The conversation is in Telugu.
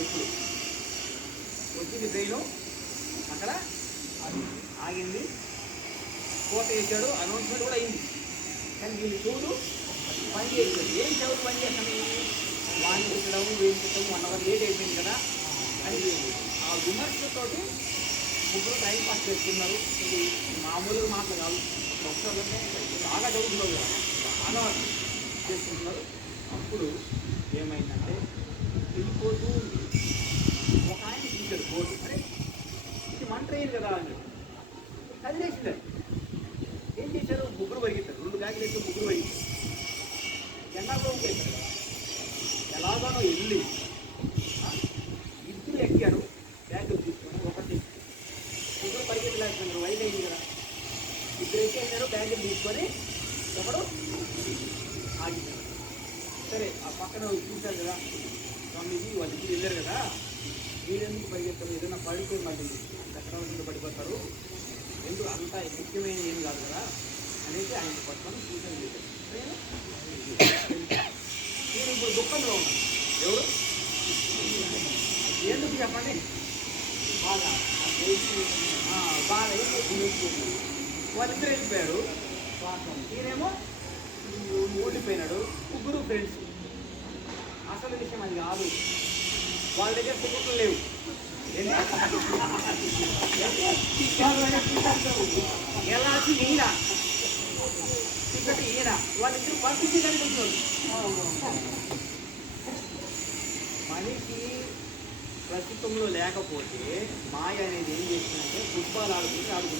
ఇప్పుడు వచ్చింది ట్రైను, అక్కడ ఆగింది, కోట వేసాడు, అనౌన్స్మెంట్ కూడా అయింది. కానీ వీళ్ళు చూడు పని చేశాడు. ఏం చెవులు పని చేస్తాను, వాడిని పెట్టడం వీళ్ళు పెట్టడం 1 అవర్ లేట్ అయిపోయింది కదా అని ఆ విమర్శతోటి ముగ్గురు టైం పాస్ చేస్తున్నారు. ఇది మామూలుగా మాటలు కాదు, డాక్టర్లనే బాగా చదువుతున్నారు కదా, బాగా చేసుకుంటున్నారు. అప్పుడు ఏమైందంటే వెళ్ళిపోతూ ఒక ఆయన చూశాడు బోర్డు, అరే ఇది మన ట్రైన్ కదా అని కదిలేసింది. ఏం చేశారు, ముగ్గురు పరిగెత్తారు, 2 బ్యాగులు వేసి ముగ్గురు పరిగెత్తారు. ఎండాలో వేశారు కదా, ఎలాగానో వెళ్ళి ఇద్దరు ఎక్కారు బ్యాగులు తీసుకొని. ఒకటి ముగ్గురు పరిగెత్తలేకపోయినారు, వైట్ అయింది కదా, ఇద్దరు ఎక్కేసారు బ్యాగులు తీసుకొని, ఒకడు ఆగిపోయారు. సరే ఆ పక్కన చూశారు కదా, 9 వాళ్ళు ఇద్దరు వెళ్ళారు కదా, వీళ్ళెందుకు పరిగెత్తారు, ఏదైనా పడిపోయి మళ్ళీ చక్రాల కింద పడిపోతారు, ఎందుకు అంత ముఖ్యమైన ఏం కాదు కదా అనేది ఆయన పట్టుకొని సూచన చేశారు. నేను ఇప్పుడు దుఃఖంలో ఉన్నాను. ఎవరు ఎందుకు చెప్పండి, బాగా బాగా వాళ్ళిద్దరు వెళ్ళిపోయారు, ఈయనేమో ఓడిపోయినాడు. ముగ్గురు ఫ్రెండ్స్. అసలు విషయం అది కాదు, వాళ్ళ దగ్గర టికెట్లు లేవు. ఎలాంటి ఈయన టికెట్ ఈయన, వాళ్ళిద్దరు పంపించగలుగుతున్నారు. మనిషి ప్రస్తుతంలో లేకపోతే మాయ అనేది ఏం చేస్తుందంటే ఫుట్బాల్ ఆడుకుంటే